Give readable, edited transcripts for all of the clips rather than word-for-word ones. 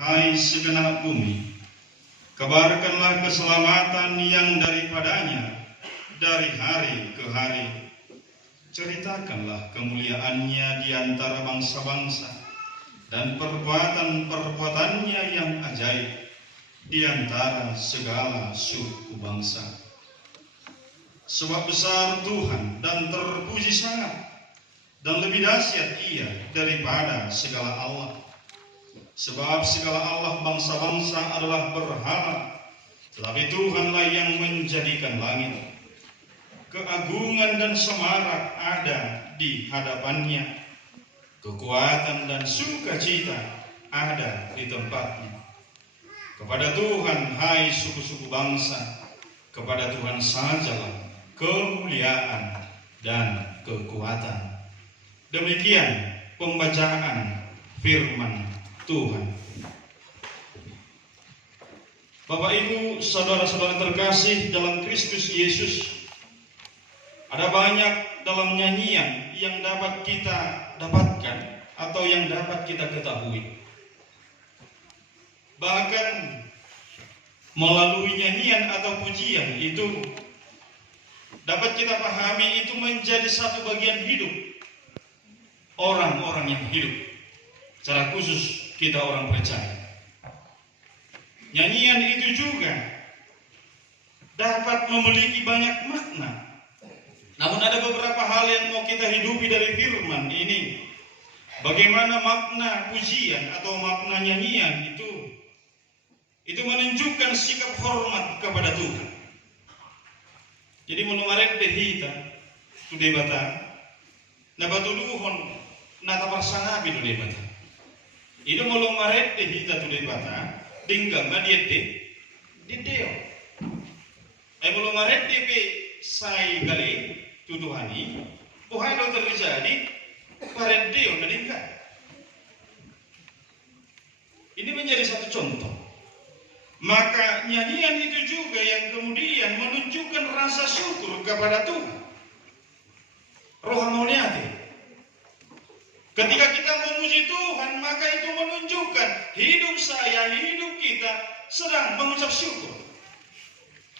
Hai segenap bumi, kabarkanlah keselamatan yang daripadanya dari hari ke hari. Ceritakanlah kemuliaannya di antara bangsa-bangsa dan perbuatan-perbuatannya yang ajaib di antara segala suku bangsa. Sebab besar Tuhan dan terpuji sangat, dan lebih dahsyat Ia daripada segala Allah. Sebab segala Allah bangsa-bangsa adalah berhala, tetapi Tuhanlah yang menjadikan langit. Keagungan dan semarak ada di hadapannya, kekuatan dan sukacita ada di tempatnya. Kepada Tuhan, hai suku-suku bangsa, kepada Tuhan sajalah kemuliaan dan kekuatan. Demikian pembacaan firman Tuhan. Bapak Ibu, saudara-saudara terkasih dalam Kristus Yesus, ada banyak dalam nyanyian yang dapat kita dapatkan atau yang dapat kita ketahui. Bahkan melalui nyanyian atau pujian itu dapat kita pahami itu menjadi satu bagian hidup orang-orang yang hidup, secara khusus kita orang percaya. Nyanyian itu juga dapat memiliki banyak makna. Namun ada beberapa hal yang mau kita hidupi dari firman ini. Bagaimana makna pujian atau makna nyanyian itu menunjukkan sikap hormat kepada Tuhan. Jadi menumaret dehita tu debata nabatuluhon nata persangabi tu debata. Itu menumaret dehita tu debata tinggal madiete di deo. Menumaret debe sai kali tuduhani, pohai do terjadi pared deo meninggal. Ini menjadi satu contoh. Maka nyanyian itu juga yang kemudian menunjukkan rasa syukur kepada Tuhan. Roh muliati. Ketika kita memuji Tuhan, maka itu menunjukkan hidup saya, hidup kita sedang mengucap syukur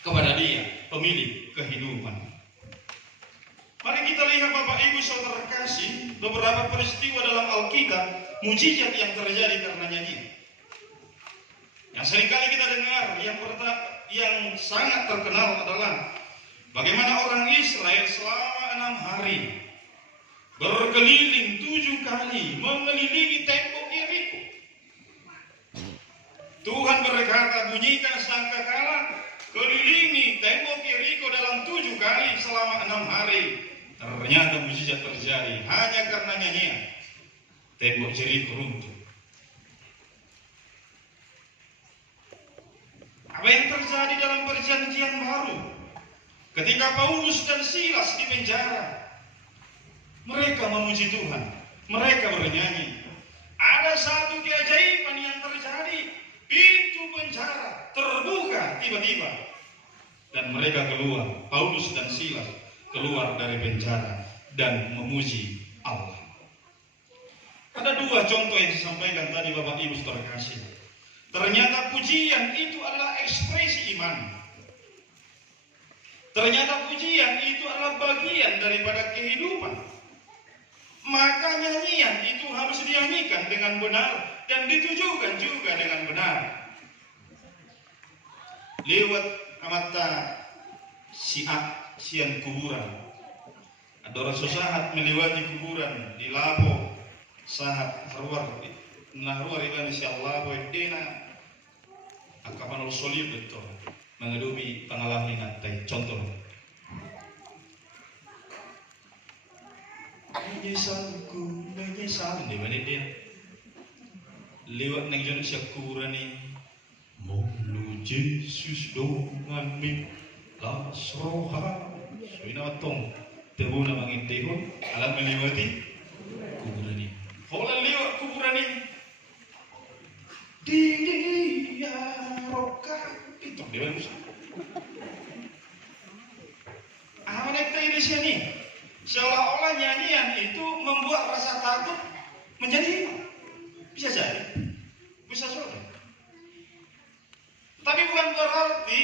kepada Dia, pemilik kehidupan. Mari kita lihat Bapak Ibu saudara kasih beberapa peristiwa dalam Alkitab, mujizat yang terjadi karena nyanyian. Yang seringkali kita dengar, yang sangat terkenal adalah bagaimana orang Israel selama 6 hari berkeliling 7 kali mengelilingi tembok Yeriko. Tuhan berkata, bunyikan sangkakala, kelilingi tembok Yeriko dalam 7 kali selama 6 hari. Ternyata mujizat terjadi hanya karena nyanyian. Tembok Yeriko runtuh. Apa yang terjadi dalam perjanjian baru? Ketika Paulus dan Silas di penjara, mereka memuji Tuhan, mereka bernyanyi. Ada satu keajaiban yang terjadi, pintu penjara terbuka tiba-tiba, dan mereka keluar. Paulus dan Silas keluar dari penjara dan memuji Allah. Ada 2 contoh yang disampaikan tadi Bapak Ibu saudara kasih. Ternyata pujian itu adalah ekspresi iman. Ternyata pujian itu adalah bagian daripada kehidupan. Maka nyanyian itu harus dinyanyikan dengan benar dan ditujukan juga dengan benar. Lewat mata siang kuburan. Ada orang sahat melewati kuburan di Lapo saat haruar iban insyaallah boedena akapan solid betul menghadapi pengalaman ngatai contoh. Menyesal di mana dia lewat nang jono syukuran ni mulu Yesus dongan mi lasroha suina tong tebuna mangintehon alam melewati kuburan ni. Hola lewat kuburan ni dia roka itu dia bisa. Anak kita di sini seolah-olah nyanyian itu membuat rasa takut menjadi iman. Bisa jadi, bisa saja. Tapi bukan berarti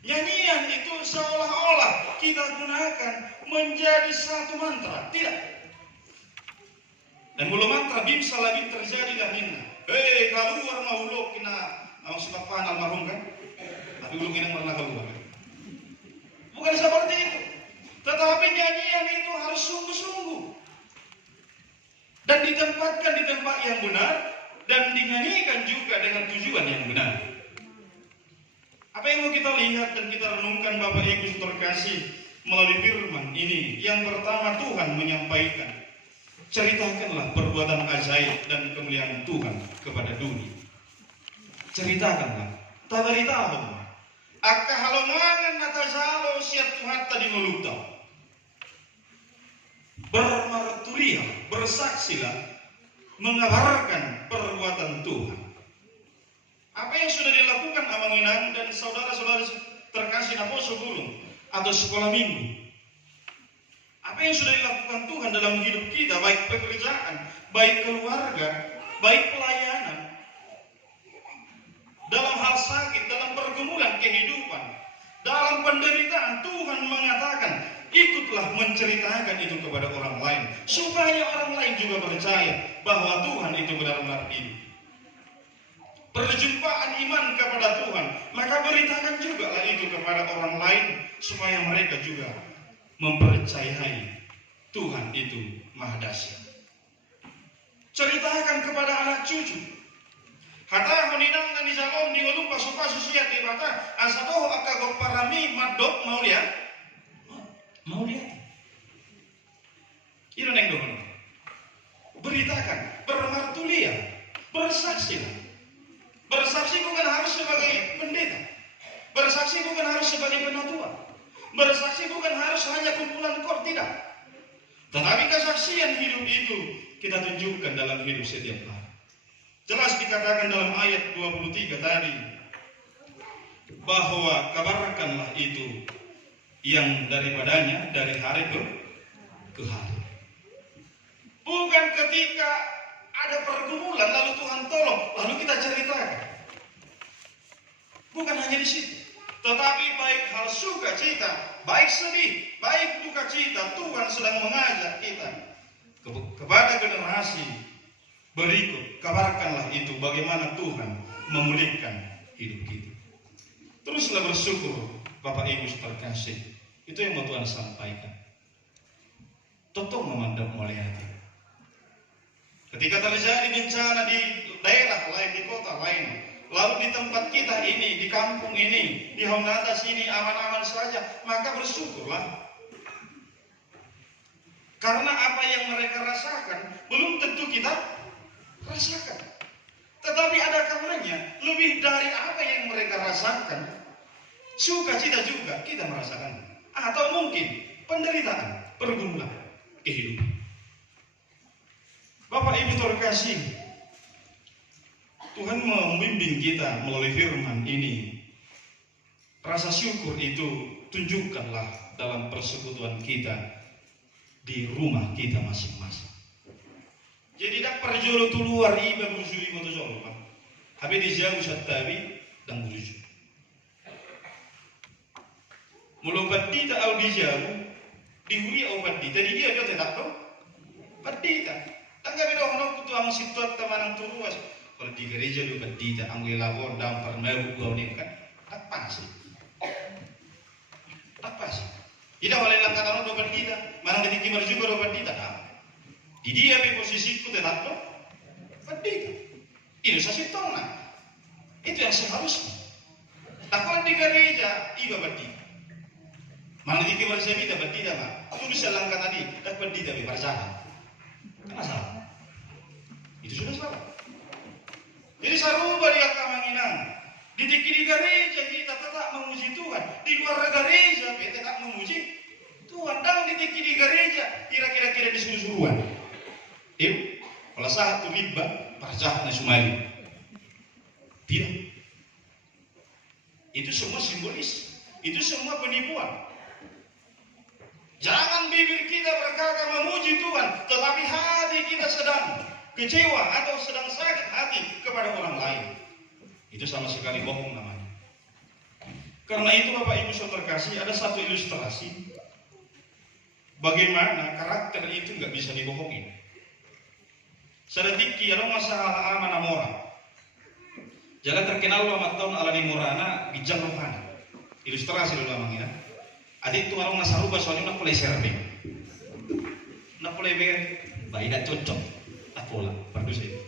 nyanyian itu seolah-olah kita gunakan menjadi satu mantra. Tidak. Dan mula mantra bim salabim terjadilah minna. Hei, keluar mahuluk kina simak pahan almarhum kan? Tapi belum kina pernah keluar. Bukan seperti itu. Tetapi nyanyian itu harus sungguh-sungguh. Dan ditempatkan di tempat yang benar. Dan dinyanyikan juga dengan tujuan yang benar. Apa yang mau kita lihat dan kita renungkan Bapak Ibu terkasih melalui firman ini? Yang pertama, Tuhan menyampaikan, ceritakanlah perbuatan ajaib dan kemuliaan Tuhan kepada dunia. Ceritakanlah, tabaritahu. Akka halomangan natajalo siat hatta di mulutau. Bermarturia, bersaksilah, mengabarkan perbuatan Tuhan. Apa yang sudah dilakukan Abang Inang dan saudara-saudara terkasih Apostle Gulung atau sekolah minggu? Apa yang sudah dilakukan Tuhan dalam hidup kita, baik pekerjaan, baik keluarga, baik pelayanan, dalam hal sakit, dalam pergumulan kehidupan, dalam penderitaan, Tuhan mengatakan, ikutlah menceritakan itu kepada orang lain, supaya orang lain juga percaya bahwa Tuhan itu benar-benar hidup. Perjumpaan iman kepada Tuhan, maka beritakan juga lah itu kepada orang lain, supaya mereka juga mempercayai Tuhan itu maha dahsyat. Ceritakan kepada anak cucu. Hata honinang nani jalom di ulung pasu-pasu siat di bata asatoh akagor parami madok mau lihat. Mau lihat. Itu neng dohon. Beritakan, bermartulia, bersaksilah. Bersaksi bukan harus sebagai pendeta. Bersaksi bukan harus sebagai penatua. Bersaksi bukan harus hanya kumpulan kor, tidak. Tetapi kesaksian hidup itu kita tunjukkan dalam hidup setiap hari. Jelas dikatakan dalam ayat 23 tadi bahwa kabarkanlah itu yang daripadanya dari hari ke hari. Bukan ketika ada pergumulan lalu Tuhan tolong lalu kita ceritakan. Bukan hanya di situ. Tetapi baik hal sukacita, baik sedih, baik duka cita, Tuhan sedang mengajak kita kepada generasi berikut. Kabarkanlah itu bagaimana Tuhan memulihkan hidup kita. Teruslah bersyukur Bapak Ibu terkasih. Itu yang mau Tuhan sampaikan. Tetap memandang mulai hati. Ketika terjadi bencana di daerah lain, di kota lain, lalu di tempat kita ini, di kampung ini, di Hongatas ini aman-aman saja, maka bersyukurlah. Karena apa yang mereka rasakan belum tentu kita rasakan. Tetapi ada kalanya lebih dari apa yang mereka rasakan, sukacita juga kita merasakan. Atau mungkin penderitaan, pergumulan kehidupan. Bapak Ibu terkasih, Tuhan membimbing kita melalui firman ini. Rasa syukur itu tunjukkanlah dalam persekutuan kita di rumah kita masing-masing. Jadi tak perjolo tu luar iba berjuri moto jolo kan. Habe di jauh satabi dan berjuri. Mulu badita au di jauh dihuri au badita di dia tetap tu badita. Tangga bedo hono kutu ang situat tamanang turuas. Kalau di gereja lu badita ang labor dalam permeru gua ni kan. Tak pasti. Tak pasti. Ida wala lang katano do badita, manang ditikimar juga do badita tak. Di dia be posisiku tetap do badita. Itu sasitong na. Itu yang seharusnya. Tak kalau di gereja iba badita. Manang ditikimar sebita badita mah. Itu bisa lang tadi, tak badita be percaya. Kenapa salah? Itu sudah salah. Jadi saruba dia kamanginang. Di gereja kita tetap memuji Tuhan. Di luar gereja kita tetap memuji Tuhan. Dan di gereja kira-kira disuruh-suruhan. Itu kalau satu riba perjahatnya sumali. Tidak. Itu semua simbolis. Itu semua penipuan. Jangan bibir kita berkata memuji Tuhan, tetapi hati kita sedang kecewa atau sedang sakit hati kepada orang lain. Itu sama sekali bohong namanya. Karena itu Bapak Ibu Saudara terkasih, ada satu ilustrasi bagaimana karakter itu nggak bisa dibohongin. Sedikit ada masalah amanah moral. Jangan terkenal lama tahun ala di Morana bijak rohana. Ilustrasi dulu amang ya. Adik itu orang nasaruba soalnya nak boleh serbe. Nak boleh ber, baik dah cocok. Tak pola, berdua itu.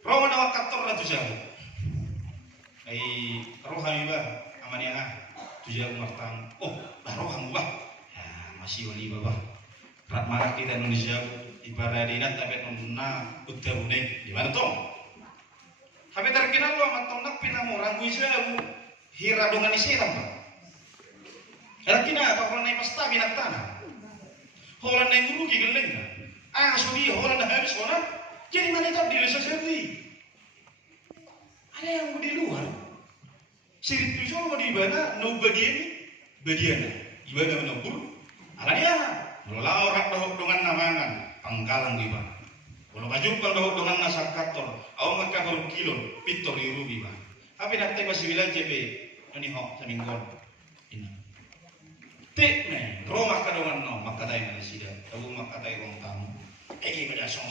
Rohana wakator lah tu jauh. Rohani bah amaniana tu jauh martang. Oh, bah rohang bah. Ya masih wali bah. Rat marah kita Indonesia ibarat dinat tapi nona utarune di mana tong? Tapi terkenal lo amat tonak pinamorang gue jauh hira dongan isiram bah. Karena kina apa kalau naik pesta binat tanah, holan naik merugi geleng, sudi holan dah habis holan, jadi mana itu diri sendiri. Ada yang di luar, sirit itu mau di mana, no badiana, ibadah menabur, alanya, mula orang dahuk dengan namangan, pangkalang iba, kalau baju dahuk dengan nasakator, awak mereka baru kilo, pitor irubi iba, tapi nanti pas bilang JP, ini hok semingguan, ini. Tik nih, rumah kadongan no, maka tay Malaysia, tahu maka tay orang tamu, pada song.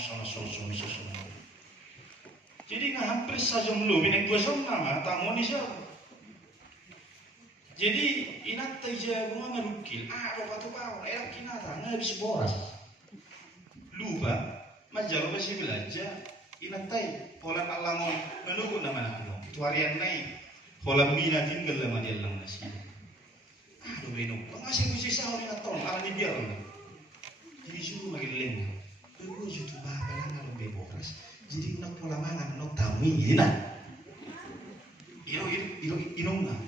Jadi nggak hampir saja belum, ini gue nama tamu di siapa. Jadi inat taja gua ngerukil, batu bawah, kinata nggak bisa boras. Lupa, majalah masih belajar, inat tay, pola alamon menunggu nama nak dong. Itu harian naik, pola mina tinggal lama dia lang nasi. Aduh benung, pengasih musik sahur ini tolong, ala di biar lah. Jadi suruh makin lembut. Gue jutu bapak lah kalau beboras. Jadi nak pola mana, nak tamu ini nak. Inong nak.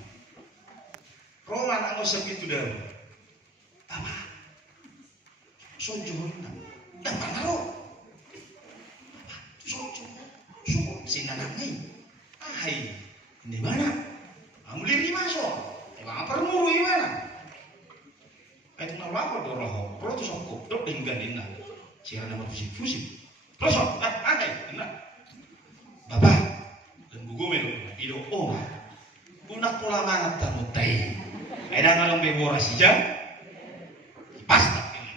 Roman ang usap itu dah. Apa? Sojo nak. Dapat naro. Sojo. Sinanak ni. Hai. Di mana? Ambil lima so. Apa muru gimana? Itu nama apa doroh? Pro tu sokok, dok dengan ina. Siapa nama pusing. Prosok, ina. Bapak, dan gugu melu, ido Bunak pola mangat tamu tay. Ada ngalang bebora sija. Pasta ini.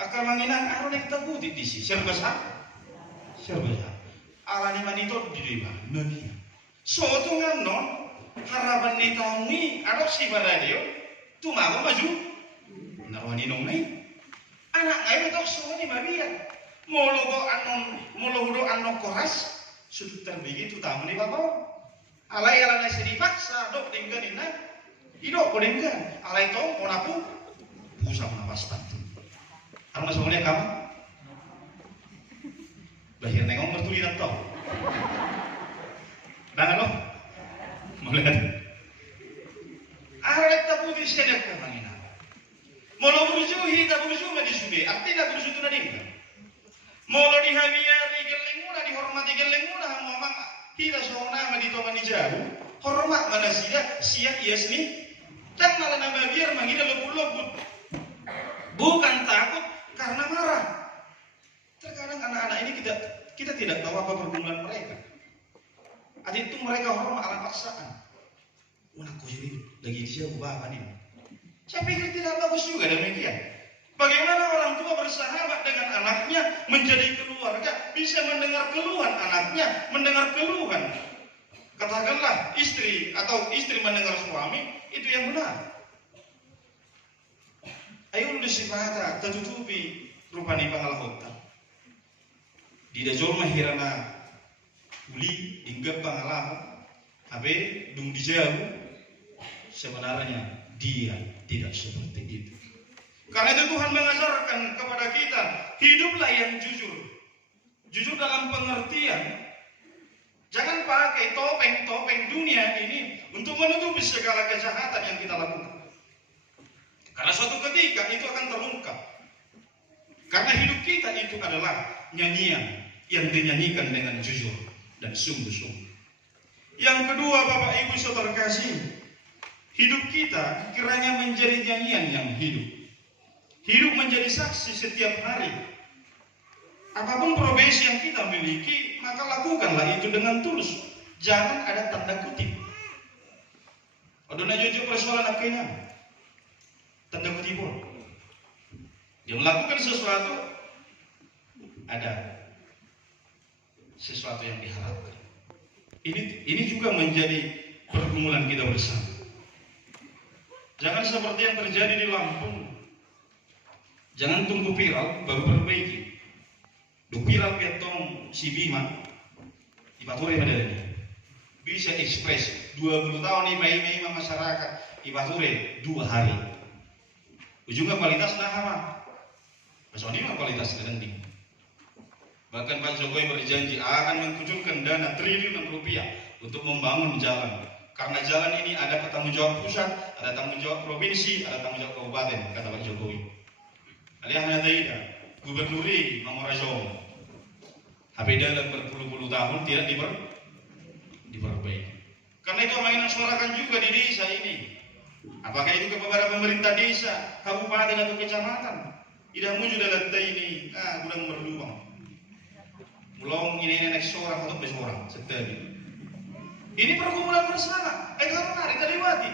Akar manginang aron yang tabuti di sini. Serba sah. Alani manito di lima. Nani. So tu non. Harapan ni tamu adopsi baradio tu mau maju narwani nong nai anak ngai betok semua ni mabia molo anon koras sudut terbigi tu tamu ni bapak alai sedih paksa dok dengan ina idok ko dengan alai tong ponapu pusam napastan karena semuanya kamu bahir nengong bertulinan tau dan lo melihat arek tabu di sini ke mangina molo berjuhi tabu berjuhi di sude artinya berjuhi tu nading molo di habiari gelenguna dihormati gelenguna ngomong kita sona ma di toman jauh hormat mana sia yasni dan malah nama biar mangina lebut bukan takut karena marah terkadang anak-anak ini kita tidak tahu apa pergumulan mereka. Adik itu mereka hormat ala paksaan. Aku jadi lagi siapa bapak nih. Saya pikir tidak bagus juga demikian. Bagaimana orang tua bersahabat dengan anaknya menjadi keluarga bisa mendengar keluhan anaknya, mendengar keluhan. Katakanlah istri atau istri mendengar suami itu yang benar. Ayo disifata tertutupi rupani pangalahota. Di dajol mahirana uli hingga pengalaman abe dung dijauh sebenarnya dia tidak seperti itu karena itu Tuhan mengajarkan kepada kita hiduplah yang jujur dalam pengertian jangan pakai topeng dunia ini untuk menutupi segala kejahatan yang kita lakukan karena suatu ketika itu akan terungkap karena hidup kita itu adalah nyanyian yang dinyanyikan dengan jujur dan sungguh-sungguh. Yang kedua Bapak Ibu Saudara kasih, hidup kita kiranya menjadi nyanyian yang hidup. Hidup menjadi saksi setiap hari. Apapun profesi yang kita miliki, maka lakukanlah itu dengan tulus. Jangan ada tanda kutip. Adona jujur persoalan akhirnya tanda kutip. Dia melakukan sesuatu, ada sesuatu yang diharapkan. Ini juga menjadi pergumulan kita bersama. Jangan seperti yang terjadi di Lampung. Jangan tunggu viral baru perbaiki. Du viral ketong si Bima di Bature pada ini. Bisa ekspres 20 tahun ini masyarakat di Bature 2 hari. Ujungnya kualitas nah soalnya kualitas kegenting. Bahkan Pak Jokowi berjanji akan mengucurkan dana triliunan rupiah untuk membangun jalan. Karena jalan ini ada tanggung jawab pusat, ada tanggung jawab provinsi, ada tanggung jawab kabupaten, kata Pak Jokowi. Alihnya Daida, Gubernuri Mamorajong, HP dalam berpuluh-puluh tahun tidak diperbaiki. Karena itu mainan suarakan juga di desa ini. Apakah itu kepada pemerintah desa, kabupaten atau kecamatan? Tidak muncul dalam ini, gudang berlubang. Mulong ini nenek seorang atau besorang, setelah ini pergumulan bersama, karena kita lewati.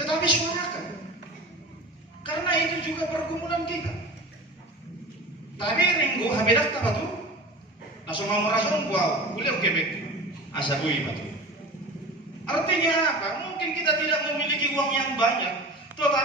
Tetapi suarakan. Karena itu juga pergumulan kita. Tapi ringgo habidak apa tuh? Langsung mau merasong wow, beliau kebek. Asabui batu. Artinya apa? Mungkin kita tidak memiliki uang yang banyak, tetapi